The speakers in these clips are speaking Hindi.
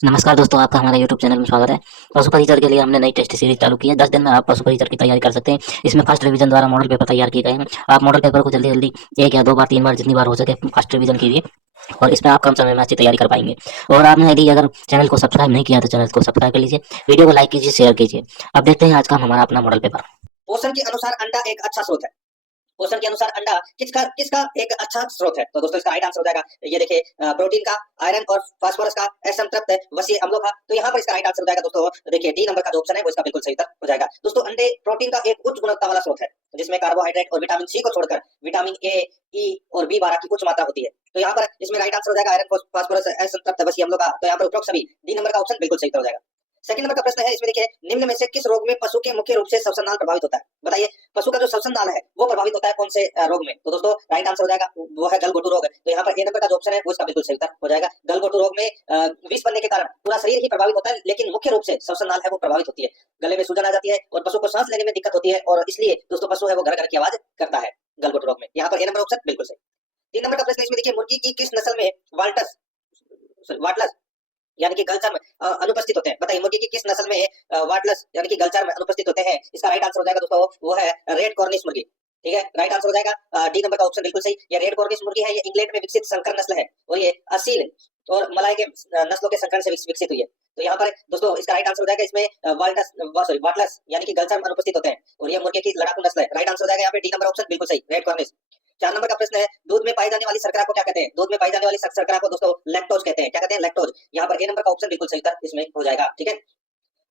नमस्कार दोस्तों, आपका हमारे यूट्यूब चैनल में स्वागत है। पशु परिचर के लिए हमने नई टेस्ट सीरीज चालू की है। 10 दिन में आप पशु परिचर की तैयारी कर सकते हैं। इसमें फर्स्ट रिवीजन द्वारा मॉडल पेपर तैयार किए गए हैं। आप मॉडल पेपर को जल्दी जल्दी 1 या 2 बार 3 बार जितनी बार हो सके फर्स्ट रिवीजन कीजिए और इसमें आप कम समय में अच्छी तैयारी कर पाएंगे। और आपने यदि अगर चैनल को सब्सक्राइब नहीं किया तो चैनल को सब्सक्राइब कर लीजिए, वीडियो को लाइक कीजिए, शेयर कीजिए। अब देखते हैं आज का हमारा अपना मॉडल पेपर। पोषण के अनुसार अंडा एक अच्छा स्रोत है। पोषण के अनुसार अंडा किसका किसका एक अच्छा स्रोत है? तो दोस्तों इसका राइट आंसर हो जाएगा, ये देखिए, प्रोटीन का, आयरन और फास्फोरस का, असंतृप्त वसीय अम्लों का। तो यहाँ पर इसका राइट आंसर हो जाएगा दोस्तों, देखिए डी नंबर का जो ऑप्शन है वो इसका बिल्कुल सही उत्तर हो जाएगा। दोस्तों अंडे प्रोटीन का एक उच्च गुणवत्ता वाला स्रोत है जिसमें कार्बोहाइड्रेट और विटामिन सी को छोड़कर विटामिन ए, ई और बी12 की उच्च मात्रा होती है। तो यहाँ पर इसमें राइट आंसर हो जाएगा आयरन, फास्फोरस, असंतृप्त वसीय अम्लों का। तो यहाँ पर उपरोक्त सभी डी नंबर का ऑप्शन बिल्कुल सही उत्तर हो जाएगा। सेकंड नंबर का प्रश्न है, इसमें देखिए, निम्न में से किस रोग में पशु के मुख्य रूप से श्वसन नाल प्रभावित होता है? बताइए, पशु का जो श्वसन नाल है वो प्रभावित होता है कौन से रोग में? तो दोस्तों राइट आंसर हो जाएगा वो है गलघोटू रोग। तो यहाँ पर ए नंबर का जो ऑप्शन है वो इसका बिल्कुल सही उत्तर हो जाएगा। गलघोटू रोग में विष बनने के कारण पूरा शरीर ही प्रभावित होता है, लेकिन मुख्य रूप से श्वसन नाल है वो प्रभावित होती है। गले में सूजन आ जाती है और पशु को सांस लेने में दिक्कत होती है, और इसलिए दोस्तों पशु है वो घर घर की आवाज करता है गलघोटू रोग में। यहाँ पर ए नंबर ऑप्शन बिल्कुल सही। 3 नंबर का प्रश्न इसमें देखिए, मुर्गी की किस नस्ल में वाल्टस वाटलस यानी कि गलचर्म अनुपस्थित होते हैं? बताइए, मुर्गी की किस नस्ल में वाटलस यानी कि गलचर्म अनुपस्थित होते हैं? इसका राइट आंसर हो जाएगा दोस्तों वो है रेड कॉर्निश मुर्गी। ठीक है, राइट आंसर हो जाएगा डी नंबर का ऑप्शन बिल्कुल सही। ये रेड कॉर्निश मुर्गी है, ये इंग्लैंड में विकसित संकर नस्ल है और ये असील और मलाय के नस्लों के संकरण से विकसित हुई है। तो यहाँ पर दोस्तों इसका राइट आंसर हो जाएगा, इसमें वाटलस यानी कि गलचर्म अनुपस्थित होते हैं और ये मुर्गे की लड़ाकू नस्ल है। राइट आंसर हो जाएगा यहाँ पे डी नंबर ऑप्शन बिल्कुल सही, रेड कॉर्निश। 4 नंबर का प्रश्न है, दूध में पाई जाने वाली शर्करा को क्या कहते हैं? दूध में पाई जाने वाली शर्करा को दोस्तों लैक्टोज कहते हैं। क्या कहते हैं? लैक्टोज। यहाँ पर ए नंबर का ऑप्शन बिल्कुल सही उत्तर इसमें हो जाएगा। ठीक है,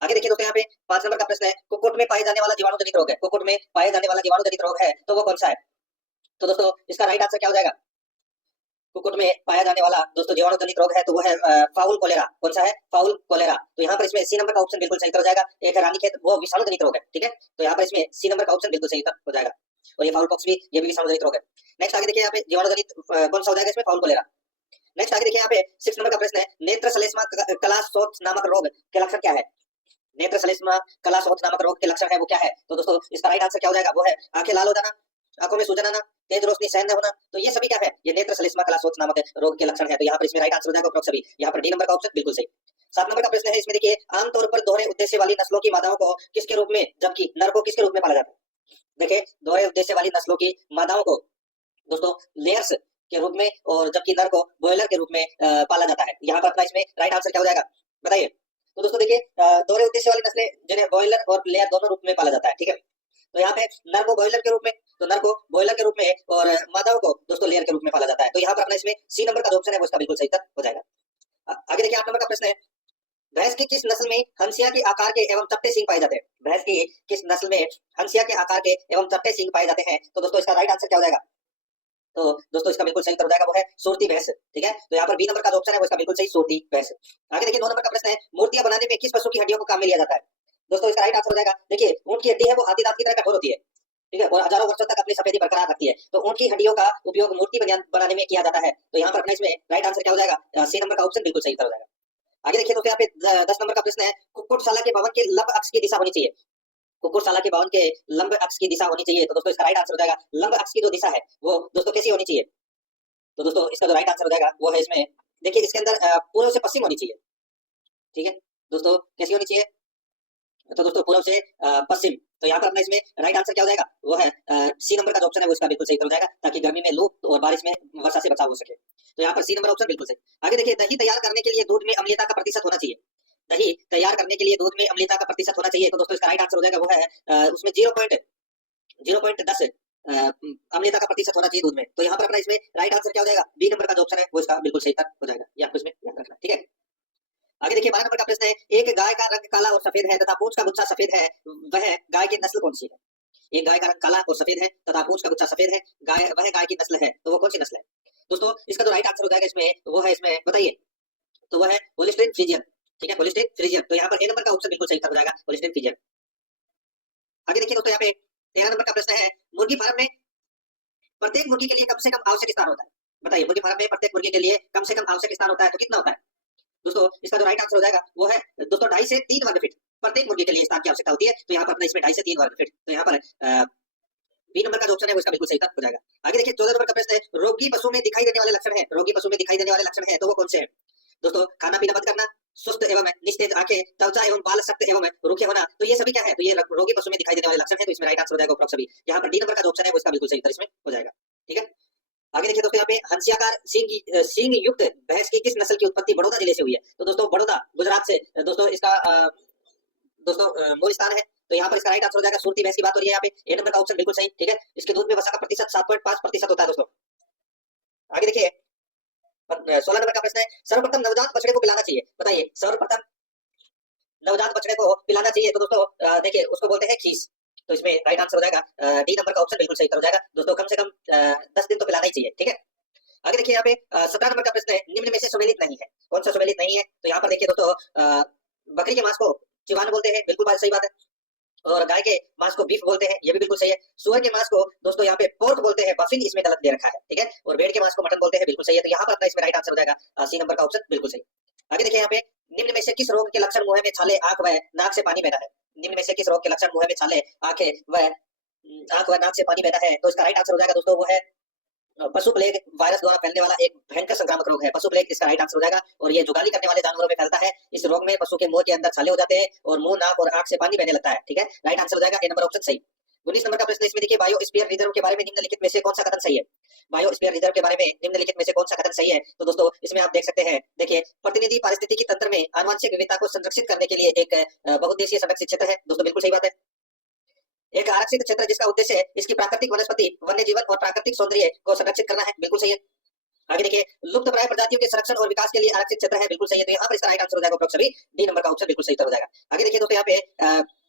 आगे देखिए दोस्तों, यहाँ पे 5 नंबर का प्रश्न है, कुक्कुट में पाए जाने वाला जीवाणु जनित रोग है। कुक्कुट में पाए जाने वाला जीवाणु जनित रोग है तो वो कौन सा है? तो दोस्तों इसका राइट आंसर क्या हो जाएगा? कुक्कुट में पाया जाने वाला दोस्तों जीवाणु जनित रोग है तो वो है फाउल कोलेरा। कौन सा है? Fowl cholera. तो यहाँ पर इसमें सी नंबर का ऑप्शन बिल्कुल सही उत्तर हो जाएगा। एक है रानीखेत, वो विषाणु जनित रोग है। ठीक है, तो यहाँ पर इसमें सी नंबर का ऑप्शन बिल्कुल सही उत्तर हो जाएगा। और ये फाउल पॉक्स भी, ये भी विषाणु जनित रोग है। नेक्स्ट आगे देखिए, यहाँ पे जीवाणु जनित कौन सा हो जाएगा इसमें? Foul cholera. नेक्स्ट आगे देखिए, यहाँ पे 6 नंबर का प्रश्न है, नेत्र श्लेष्मा कलाशोथ नामक रोग के लक्षण क्या है? नेत्र श्लेष्मा कलाशोथ नामक रोग के लक्षण है वो क्या है? तो दोस्तों इसका राइट आंसर क्या हो जाएगा? वो है आंखें लाल हो जाना, आंखों में सूजन आना, तेज रोशनी सहन न होना। तो ये सभी क्या है? ये नेत्र श्लेष्मा कलाशोथ नामक रोग के लक्षण है। तो यहाँ पर इसमें राइट आंसर हो जाएगा उपरोक्त सभी। यहाँ पर डी नंबर का ऑप्शन बिल्कुल सही। 7 नंबर का प्रश्न है, इसमें देखिए, आमतौर पर दोहरे उद्देश्य वाली नस्लों की मादाओं को किसके रूप में, जबकि नर को किसके रूप में पाला जाता है? देखिए, दोहरे उद्देश्य वाली नस्लों की मादाओं को दोस्तों लेयर्स के रूप में और जबकि नर को बॉयलर के रूप में पाला जाता है। यहाँ पर अपना इसमें राइट आंसर क्या हो जाएगा बताइए? तो दोस्तों देखिए, दोहरे उद्देश्य वाली नस्लें जिन्हें बॉयलर और लेयर दोनों रूप में पाला जाता है। ठीक है, तो यहाँ पे नर को बॉयलर के रूप में, तो नर को बॉयलर के रूप में और मादाओं को दोस्तों लेयर के रूप में पाला जाता है। तो यहाँ पर अपना इसमें सी नंबर का जो ऑप्शन है वो इसका बिल्कुल सही उत्तर हो जाएगा। आगे देखिए, 8 नंबर का प्रश्न है, भैंस की किस नस्ल में हंसिया के आकार के एवं चपटे सींग पाए जाते हैं? भैंस की किस नस्ल में हंसिया के आकार के एवं चपटे सींग पाए जाते हैं? तो दोस्तों इसका राइट आंसर क्या हो जाएगा? तो दोस्तों इसका बिल्कुल सही उत्तर हो जाएगा, वो है सूरती भैंस। ठीक है, तो यहाँ पर बी नंबर का जो ऑप्शन है वो इसका बिल्कुल सही, सूरती भैंस। आगे देखिए, 9 नंबर का प्रश्न है, मूर्तियां बनाने में किस पशु की हड्डियों को काम में लिया जाता है? दोस्तों इसका राइट आंसर हो जाएगा, देखिए, ऊंट की हड्डी है वो हाथी दांत की तरह कठोर होती है। ठीक है, और हजारों वर्षों तक अपनी सफेदी बरकरार रखती है। तो ऊंट की हड्डियों का उपयोग मूर्ति बनाने में किया जाता है। तो यहाँ पर अपना इसमें राइट आंसर क्या हो जाएगा? सी नंबर का ऑप्शन बिल्कुल सही उत्तर हो जाएगा। आगे देखिए दोस्तों, यहाँ पे 10 नंबर का प्रश्न है, कुक्कुटशाला के भवन के लंब अक्ष की दिशा होनी चाहिए। कुक्कुटशाला के भवन के लंब अक्ष की दिशा होनी चाहिए। तो दोस्तों इसका राइट आंसर हो जाएगा, लंब अक्ष की जो दिशा है वो दोस्तों कैसी होनी चाहिए? तो दोस्तों इसका जो राइट आंसर हो जाएगा वो है इसमें, देखिए, इसके अंदर पूर्व से पश्चिम होनी चाहिए। ठीक है दोस्तों, कैसी होनी चाहिए? तो दोस्तों पूर्व से पश्चिम। तो यहाँ पर अपना इसमें राइट आंसर क्या हो जाएगा? वो है सी नंबर का जो ऑप्शन है वो इसका बिल्कुल सही हो जाएगा, ताकि गर्मी में लू और बारिश में वर्षा से बचाव हो सके। तो यहाँ पर सी नंबर ऑप्शन बिल्कुल सही। आगे देखिए, दही तैयार करने के लिए दूध में अम्लीयता का प्रतिशत होना चाहिए। दही तैयार करने के लिए दूध में अम्लीयता का प्रतिशत होना चाहिए। तो दोस्तों इसका राइट आंसर हो जाएगा वो है उसमें 0.10 अम्लीयता का प्रतिशत होना चाहिए दूध में। तो यहाँ पर अपना इसमें राइट आंसर क्या हो जाएगा? बी नंबर का जो ऑप्शन है वो इसका बिल्कुल सही उत्तर हो जाएगा, ये आपको इसमें याद रखना। ठीक है, आगे देखिए, 12 नंबर का प्रश्न है, एक गाय का रंग काला और सफेद है तथा पूंछ का गुच्छा सफेद है, वह गाय की नस्ल कौन सी है? एक गाय का रंग काला और सफेद है तथा पूंछ का गुच्छा सफेद है, वह गाय की नस्ल है, तो वो कौन सी नस्ल है? दोस्तों इसका जो राइट आंसर हो जाएगा इसमें वो है, इसमें बताइए, तो वह है होलिस्टीन फ्रीजियन। ठीक है, होलिस्टीन फ्रीजियन। तो यहाँ पर ए नंबर का ऑप्शन बिल्कुल सही उत्तर हो जाएगा, होलिस्टीन फ्रीजियन। आगे देखिए दोस्तों, यहाँ पे 13 नंबर का प्रश्न है, मुर्गी फार्म में प्रत्येक मुर्गी के लिए कम से कम आवश्यक स्थान होता है। बताइए, मुर्गी फार्म में प्रत्येक मुर्गी के लिए कम से कम आवश्यक स्थान होता है तो कितना होता है? दोस्तों इसका जो राइट आंसर हो जाएगा वो है दोस्तों 2.5 से 3 वर्ग फीट प्रत्येक मुर्गी के लिए स्थान की आवश्यकता होती है। तो यहाँ पर अपना इसमें 2.5 से 3 वर्ग फीट। तो यहाँ पर बी नंबर का जो ऑप्शन है वो इसका बिल्कुल सही उत्तर हो जाएगा। आगे देखिए, 14 नंबर का प्रश्न है, रोगी पशु में दिखाई देने वाले लक्षण है, रोगी पशु में दिखाई देने वाले लक्षण है तो वो कौन से हैं? दोस्तों खाना पीना बंद करना, सुस्त एवं निस्तेज आंखें, त्वचा एवं बाल सख्त एवं रूखे होना, तो ये सभी क्या है, तो ये रोगी पशु में दिखाई देने वाले लक्षण है, तो इसमें राइट आंसर हो जाएगा उपरोक्त सभी। यहाँ पर डी नंबर का जो ऑप्शन है वो इसका बिल्कुल सही उत्तर इसमें हो जाएगा। ठीक है, आगे देखिए दोस्तों, यहाँ पे हंसियाकार सींग युक्त भैंस की किस नस्ल की उत्पत्ति बड़ौदा जिले से हुई है? तो दोस्तों बड़ौदा गुजरात से दोस्तों इसका मूल स्थान है, तो यहाँ पर इसका राइट आंसर हो जाएगा सूरती भैंस की बात हो रही है यहाँ पे, ए नंबर का ऑप्शन बिल्कुल सही। ठीक है, इसके दूध में वसा का प्रतिशत 7.5% होता है दोस्तों। आगे देखिए 16 नंबर का प्रश्न है, सर्वप्रथम नवजात बछड़े को पिलाना चाहिए, बताइए सर्वप्रथम नवजात बछड़े को पिलाना चाहिए, तो दोस्तों देखिए उसको बोलते हैं खीस, तो इसमें राइट आंसर हो जाएगा डी नंबर का ऑप्शन बिल्कुल सही हो जाएगा दोस्तों, कम से कम 10 दिन तो पिलाना ही चाहिए। ठीक है, आगे देखिए यहाँ पे 17 नंबर का प्रश्न है, निम्न में से सुमेलित नहीं है, कौन सा सुमेलित नहीं है? तो यहाँ पर देखिए दोस्तों बकरी के मांस को चिवान बोलते हैं, बिल्कुल बात सही बात है, और गाय के मांस को बीफ बोलते हैं, ये भी बिल्कुल सही है। सुअर के मांस को दोस्तों यहाँ पे पोर्क बोलते हैं, बफिन इसमें गलत दे रखा है। ठीक है, और भेड़ के मांस को मटन बोलते हैं, बिल्कुल सही है, तो यहाँ पर अपना इसमें राइट आंसर हो जाएगा सी नंबर का ऑप्शन बिल्कुल सही। आगे देखिए यहाँ पे निम्न में से किस रोग के लक्षण मुंह में छाले, आंख व नाक से पानी बहना है? निम्न में से किस रोग के लक्षण मुंह में छाले, आंख व नाक से पानी बहना है? तो इसका राइट आंसर हो जाएगा दोस्तों वो है पशु प्लेग वायरस द्वारा फैलने वाला एक भयंकर संक्रामक रोग है, पशु प्लेग इसका राइट आंसर हो जाएगा, और ये जुगाली करने वाले जानवरों में फैलता है। इस रोग में पशु के मुंह के अंदर छाले हो जाते हैं और मुंह, नाक और आंख से पानी बहने लगता है। ठीक है, राइट आंसर हो जाएगा ए नंबर ऑप्शन सही। 19 नंबर का प्रश्न इसमें देखिए, बायोस्फीयर रिजर्व के बारे में निम्नलिखित में से कौन सा कथन सही है? बायोस्फीयर रिजर्व के बारे में निम्नलिखित में से कौन सा कथन सही है? तो दोस्तों इसमें आप देख सकते हैं, देखिए प्रतिनिधि पारिस्थितिकी तंत्र में आनुवंशिक विविधता को संरक्षित करने के लिए एक बहुउद्देशीय संरक्षित क्षेत्र है, दोस्तों बिल्कुल सही बात है। एक आरक्षित क्षेत्र जिसका उद्देश्य इसकी प्राकृतिक वनस्पति, वन्य जीवन और प्राकृतिक सौंदर्य को संरक्षित करना है, बिल्कुल सही है। आगे देखिए लुप्त प्राय प्रजातियों के संरक्षण और विकास के लिए आरक्षित क्षेत्र है, बिल्कुल सही है, तो यहाँ पर इसका राइट आंसर हो जाएगा उपरोक्त सभी, डी नंबर का ऑप्शन बिल्कुल सही हो जाएगा। आगे देखिए दोस्तों यहाँ पे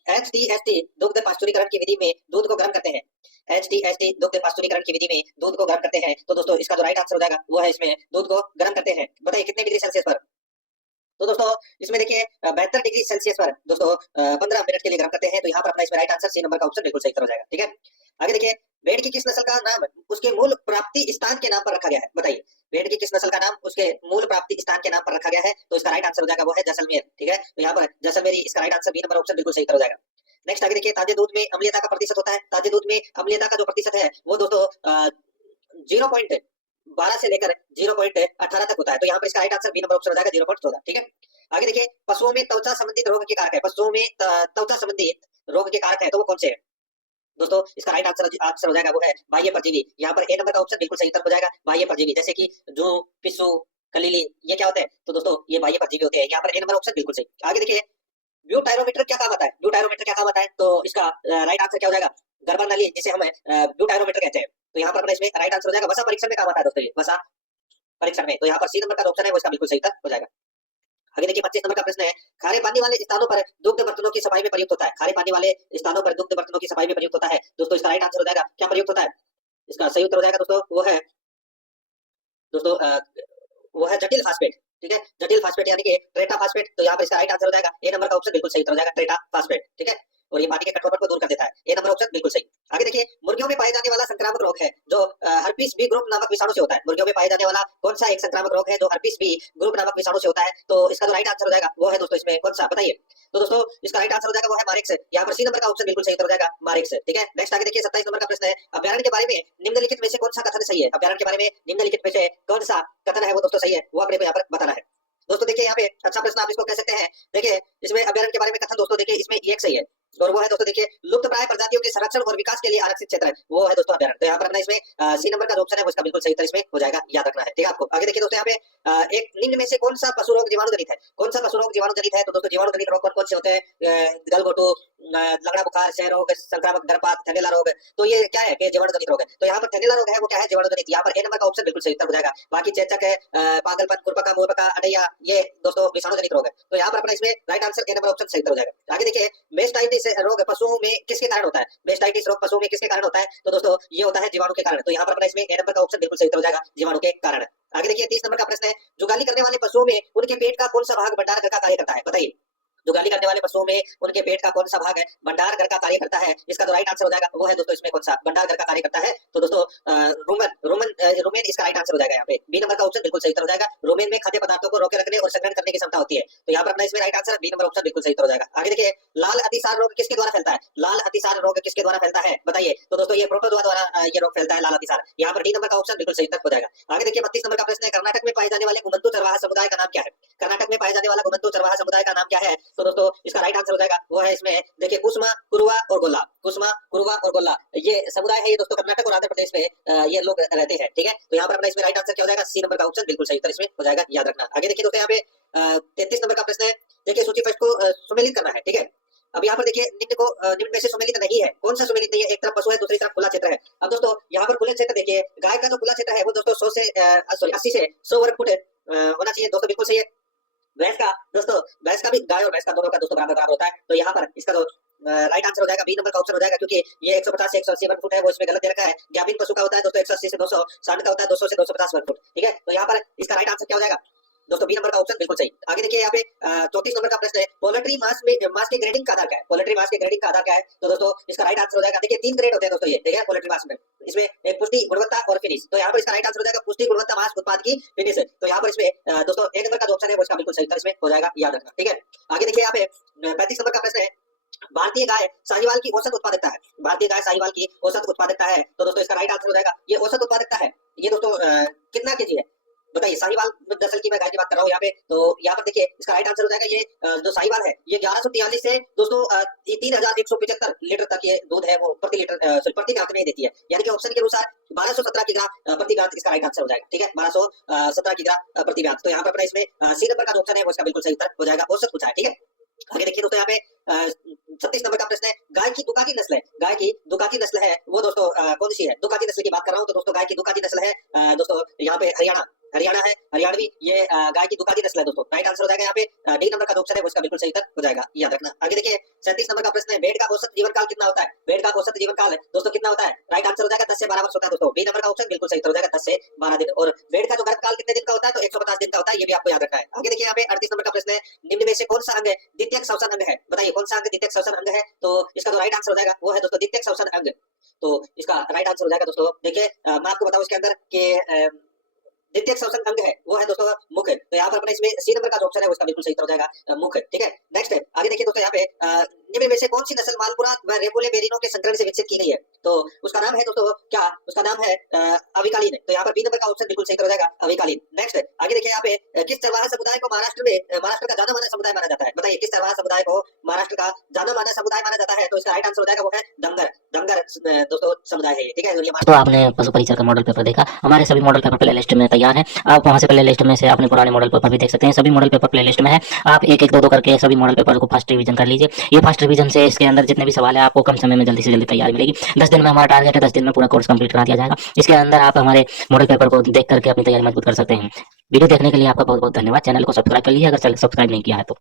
HTST दुग्ध पाश्चुरीकरण की विधि में दूध को गर्म करते हैं, HTST दुग्ध पाश्चुरीकरण की विधि में दूध को गर्म करते हैं, तो दोस्तों इसका जो राइट आंसर हो जाएगा वो है इसमें दूध को गर्म करते हैं, बताइए कितने डिग्री सेल्सियस पर? तो दोस्तों इसमें देखिए 72 डिग्री सेल्सियस पर दोस्तों 15 मिनट के लिए गर्म करते हैं, तो यहाँ पर अपना इसमें राइट आंसर सी नंबर का ऑप्शन बिल्कुल सही हो जाएगा। ठीक है, आगे देखिए भेड़ की किस नस्ल का नाम उसके मूल प्राप्ति स्थान के नाम पर रखा गया है? बताइए भेड़ की किस नस्ल का नाम उसके मूल प्राप्ति स्थान के नाम पर रखा गया है? तो इसका राइट आंसर हो जाएगा वो है जैसलमेर। ठीक है, तो यहाँ पर जैसलमेरी इसका right answer B number option बिल्कुल सही हो जाएगा। नेक्स्ट आगे देखिए ताजे दूध में अम्लीयता का प्रतिशत होता है, ताजे दूध में अम्लीयता का जो प्रतिशत है वो दोस्तों 0.12 से लेकर 0.18 तक होता है, तो यहाँ पर इसका right answer B number option हो जाएगा 0.14। ठीक है, आगे देखिए पशुओं में त्वचा संबंधित रोग के कारक है, पशुओं में त्वचा संबंधित रोग के कारक है, तो वो कौन से है? दोस्तों इसका राइट आंसर हो जाएगा वो है बाह्य परजीवी, यहाँ पर ए नंबर का ऑप्शन बिल्कुल सही उत्तर हो जाएगा, बाह्य परजीवी, जैसे कि जू, पिस्सू, कलीली, ये क्या होते हैं? तो दोस्तों ये बाह्य परजीवी होते हैं, यहाँ पर ए नंबर ऑप्शन बिल्कुल सही। आगे देखिए ब्यूटायरोमीटर क्या काम आता है? ब्यूटायरोमीटर क्या काम आता है? तो इसका राइट आंसर क्या हो जाएगा? गर्भन नली, जिसे हम ब्यूटायरोमीटर कहते हैं, तो यहाँ पर अपना इसमें राइट आंसर हो जाएगा वसा परीक्षण में काम आता है दोस्तों, ये वसा परीक्षण में, तो यहाँ पर सी नंबर का ऑप्शन है वो इसका बिल्कुल सही उत्तर हो जाएगा। आगे देखिए 25 नंबर का प्रश्न है, खारे पानी वाले स्थानों पर दुग्ध बर्तनों की सफाई में प्रयुक्त होता है, खारे पानी वाले स्थानों पर दुग्ध बर्तनों की सफाई में प्रयुक्त होता है, दोस्तों इसका राइट आंसर हो जाएगा क्या प्रयुक्त होता है? इसका सही उत्तर हो जाएगा दोस्तों वो है वो है जटिल फास्फेट। ठीक है, जटिल फास्फेट यानी कि ट्रेटा फास्फेट, तो यहाँ पर इसका राइट आंसर हो जाएगा ए नंबर का ऑप्शन बिल्कुल सही उत्तर हो जाएगा, ट्रेटा फास्फेट। ठीक है, और ये पानी के कठोरपन को दूर कर देता है, ए नंबर ऑप्शन बिल्कुल सही। आगे देखिए मुर्गियों में पाए जाने वाला संक्रामक रोग है जो हर्पीस बी ग्रुप नामक विषाणु से होता है, मुर्गियों में पाए जाने वाला कौन सा एक संक्रामक रोग है जो हर्पीस बी ग्रुप नामक विषाणु से होता है? तो इसका जो राइट आंसर हो जाएगा वो है दोस्तों इसमें कौन सा, बताइए? तो दोस्तों इसका राइट आंसर हो जाएगा वो है मारिक्स, यहाँ पर सी नंबर का ऑप्शन बिल्कुल सही उत्तर हो जाएगा मारिक्स। ठीक है, नेक्स्ट आगे देखिए 27 नंबर का प्रश्न है, अभ्यारण्य के बारे में निम्नलिखित में से कौन सा कथन सही है? अभ्यारण्य के बारे में निम्नलिखित में से कौन सा कथन है वो दोस्तों सही है, वो अपने को यहाँ पर बताना है। दोस्तों देखिए यहाँ पे अच्छा प्रश्न आप इसको कह सकते हैं, देखिए इसमें अभ्यारण्य के बारे में कथन दोस्तों देखिए इसमें एक सही है, और वो है दोस्तों देखिए लुप्त प्राय प्रजातियों के संरक्षण और विकास के लिए आरक्षित क्षेत्र है, वो है दोस्तों अभ्यारण्य, तो यहाँ पर अपना इसमें सी नंबर का जो ऑप्शन है वो इसका बिल्कुल सही उत्तर इसमें हो जाएगा, याद रखना है। ठीक है आपको। आगे देखिए दोस्तों यहाँ पे एक निम्न में से कौन सा पशु रोग जीवाणु जनित है? कौन सा पशु रोग जीवाणु जनित है? तो दोस्तों जीवाणु जनित रोग कौन से होते हैं? गलघोटू, लगड़ा बुखार, क्षय रोग, संक्रामक गर्भपात, थैलेला रोग, तो ये क्या है कि जीवाणु जनित रोग है, तो यहाँ पर थैलेला रोग है वो क्या है? जीवाणु जनित, यहाँ पर ए नंबर का ऑप्शन बिल्कुल सही उत्तर हो जाएगा। बाकी चेचक है, पागलपन, खुरपका, मुंहपका, अडैया, ये दोस्तों विषाणु जनित रोग है, तो यहाँ पर अपना इसमें right answer A number option सही उत्तर हो जाएगा। आगे देखिए मेस्टाइटिस रोग पशुओं में किसके कारण होता है? मेस्टाइटिस रोग पशुओं में किसके कारण होता है? तो दोस्तों ये होता है जीवाणु के कारण, तो यहाँ पर अपना इसमें ए नंबर का ऑप्शन बिल्कुल सही उत्तर हो जाएगा, जीवाणु के कारण। आगे देखिए 30 नंबर का प्रश्न है, जुगाली करने वाले पशुओं में उनके पेट का कौन सा भाग भंडार घर का कार्य करता है? बताइए जो गाली करने वाले पशुओं में उनके पेट का कौन सा भाग है भंडार घर का कार्य करता है? इसका जो राइट आंसर हो जाएगा वो है दोस्तों इसमें कौन सा भंडार घर का कार्य करता है? तो दोस्तों रोमन रोमन रोमेन इसका राइट आंसर हो जाएगा। यहाँ पे बी नंबर का ऑप्शन बिल्कुल सही उत्तर हो जाएगा। रोमेन में खाद्य पदार्थों को रोके रखने और संग्रहण करने की क्षमता होती है। तो यहाँ पर अपना इसमें right answer B number option बिल्कुल सही उत्तर हो जाएगा। आगे देखिए, लाल अतिसार रोग किसके द्वारा फैलता है? लाल अतिसार रोग किसके द्वारा फैलता है बताइए? तो दोस्तों ये प्रोटोजोआ द्वारा ये रोग फैलता है लाल अतिसार। यहाँ पर डी नंबर का ऑप्शन बिल्कुल सही उत्तर हो जाएगा। आगे देखिए 32 नंबर का प्रश्न है, कर्नाटक में पाए जाने वाले घुमंतू चरवाहा समुदाय का नाम क्या है? कर्नाटक में पाए जाने वाला घुमंतू चरवाहा समुदाय का नाम क्या है? तो दोस्तों इसका राइट आंसर हो जाएगा वो है इसमें देखिए कुसमा, कुरुवा और गोला। कुसमा, कुरुवा और गोला ये समुदाय है ये दोस्तों कर्नाटक और आंध्र प्रदेश में ये लोग रहते हैं। ठीक है, तो यहाँ पर अपना इसमें राइट आंसर क्या हो जाएगा? सी नंबर का ऑप्शन बिल्कुल सही उत्तर इसमें हो जाएगा, याद रखना। आगे देखिए दोस्तों यहाँ पे 33 नंबर का प्रश्न है, देखिए सूची फर्स्ट को सुमेलित करना है। ठीक है, अब यहाँ पर देखिए निम्न में से सुमेलित नहीं है। कौन सा सुमेलित नहीं है? एक तरफ पशु है, दूसरी तरफ खुला क्षेत्र है। अब दोस्तों यहाँ पर खुले क्षेत्र देखिए, गाय का जो खुला क्षेत्र है वो दोस्तों 80 से 100 वर्ग फुट होना चाहिए दोस्तों, बिल्कुल सही है। भैंस का दोस्तों, भैंस का भी, गाय और भैंस का दोनों का दोस्तों बराबर बराबर होता है। तो यहाँ पर इसका जो राइट आंसर हो जाएगा बी नंबर का ऑप्शन हो जाएगा, क्योंकि ये 150 से 180 वर्ग फुट है वो इसमें गलत दे रखा है। ज्ञापित पशु का होता है दोस्तों 180 से 200, सांड का होता है 200 से 250 वर्ग फुट। ठीक है, तो यहाँ पर इसका राइट आंसर क्या हो जाएगा दोस्तों? बी नंबर का ऑप्शन बिल्कुल सही। आगे देखिए यहाँ पे 34 नंबर का प्रश्न है, पोल्ट्री मांस के ग्रेडिंग का आधार क्या है? पोल्ट्री मांस के ग्रेडिंग का आधार क्या है? तो दोस्तों इसका राइट आंसर हो जाएगा, देखिए 3 ग्रेड होते हैं दोस्तों ये, ठीक है, पोल्ट्री मांस में। इसमें एक पुष्टि, गुणवत्ता और फिनिश। तो यहाँ पर इसका राइट आंसर हो जाएगा पुष्टि, गुणवत्ता, मांस उत्पाद की फिनिश। तो यहाँ पर इसमें दोस्तों एक नंबर का जो ऑप्शन है वो इसका बिल्कुल सही उत्तर इसमें हो जाएगा, याद रखना। ठीक है, आगे देखिए यहाँ पे 35 नंबर का प्रश्न है, भारतीय गाय साहिवाल की औसत उत्पादकता है। भारतीय गाय साहिवाल की औसत उत्पादकता है। तो दोस्तों इसका राइट आंसर हो जाएगा, ये औसत उत्पादकता है ये दोस्तों कितना केजी है बताइए? साहिवाल नस्ल की मैं गाय की बात कर रहा हूँ यहाँ पे। तो यहाँ पर देखिए इसका राइट आंसर हो जाएगा ये जो साहिवाल है ये 1143 से दोस्तों 3175 लीटर तक ये दूध है वो प्रति गांठ में देती है। यानी कि ऑप्शन के अनुसार 1217 किग्रा प्रति गांठ इसका राइट आंसर हो जाएगा। ठीक है, 1217 किग्रा प्रति गांठ। तो यहाँ पर अपना इसमें सी नंबर का जो ऑप्शन है वो इसका बिल्कुल सही उत्तर हो जाएगा, औसत पूछा है। ठीक है, आगे देखिए दोस्तों यहाँ पे 36 नंबर का प्रश्न है, गाय की दुकाती नस्ल है। गाय की दुकाती नस्ल है वो दोस्तों कौन सी है? दुकाती नस्ल की बात कर रहा हूँ। तो दोस्तों गाय की दुकाती नस्ल है दोस्तों यहाँ पे हरियाणा है, हरियाणवी ये गाय की दुकाती नस्ल है दोस्तों। राइट आंसर हो जाएगा यहाँ पे डी नंबर का जो ऑप्शन है वो इसका बिल्कुल सही उत्तर हो जाएगा, याद रखना। आगे देखिए 37 नंबर का प्रश्न है, भेड़ का औसत जीवन काल कितना होता है? भेड़ का औसत जीवन काल दोस्तों कितना होता है? राइट आंसर हो जाएगा 10 से 12 वर्ष होता है दोस्तों। बी नंबर का ऑप्शन बिल्कुल सही उत्तर हो जाएगा, 10 से 12 दिन। और भेड़ का जो गर्भकाल कितने दिन का होता है? तो 150 दिन का होता है, ये भी आपको याद रखना है। आगे देखिए यहाँ पे 38 नंबर का प्रश्न है, निम्न में से कौन सा अंग द्वितीयक श्वसन अंग है? बताइए कौन सा अंग द्वितीयक श्वसन अंग है? तो इसका जो राइट आंसर हो जाएगा वो है दोस्तों द्वितीयक श्वसन अंग। तो इसका राइट आंसर हो जाएगा दोस्तों, देखिए मैं आपको बताऊं इसके अंदर के द्वितीय श्वसन अंग है वो है दोस्तों मुख। तो यहाँ पर अपने इसमें सी नंबर का जो ऑप्शन है वो इसका बिल्कुल सही उत्तर हो जाएगा, मुख। ठीक है, नेक्स्ट है आगे देखिए दोस्तों यहाँ पे निम्न में से कौन सी नस्ल मालपुरा व रेपोले बेरिनो के संकरण से विकसित की गई है? तो उसका नाम है दोस्तों क्या? उसका नाम है अविकालीन। तो यहाँ पर बी नंबर का ऑप्शन बिल्कुल सही हो जाएगा, अविकालीन। नेक्स्ट आगे देखिए यहाँ पे किस चरवाहा समुदाय को महाराष्ट्र का जाना माना समुदाय माना जाता है? बताइए किस चरवाहा समुदाय को महाराष्ट्र का जाना माना समुदाय माना जाता है? तो इसका राइट आंसर हो जाएगा वो है दंगर दोस्तों समुदाय है ये। ठीक है, तो आपने पशु परिचर का मॉडल पेपर देखा। हमारे सभी मॉडल पेपर प्ले लिस्ट में तैयार है, आप वहां से प्ले लिस्ट में से अपने पुराने मॉडल पेपर भी देख सकते हैं। सभी मॉडल पेपर प्ले लिस्ट में है, आप एक एक दो करके सभी मॉडल पेपर को फर्स्ट रिवीजन कर लीजिए। ये फर्स्ट रिवीजन से इसके अंदर जितने भी सवाल है आपको कम समय में जल्दी से जल्दी तैयारी मिलेगी। 10 दिन में हमारा टारगेट है, 10 दिन में पूरा कोर्स कंप्लीट करा दिया जाएगा। इसके अंदर आप हमारे मॉडल पेपर को देख करके अपनी तैयारी मजबूत कर सकते हैं। वीडियो देखने के लिए आपका बहुत बहुत धन्यवाद। चैनल को सब्सक्राइब कर लीजिए अगर सब्सक्राइब नहीं किया है तो।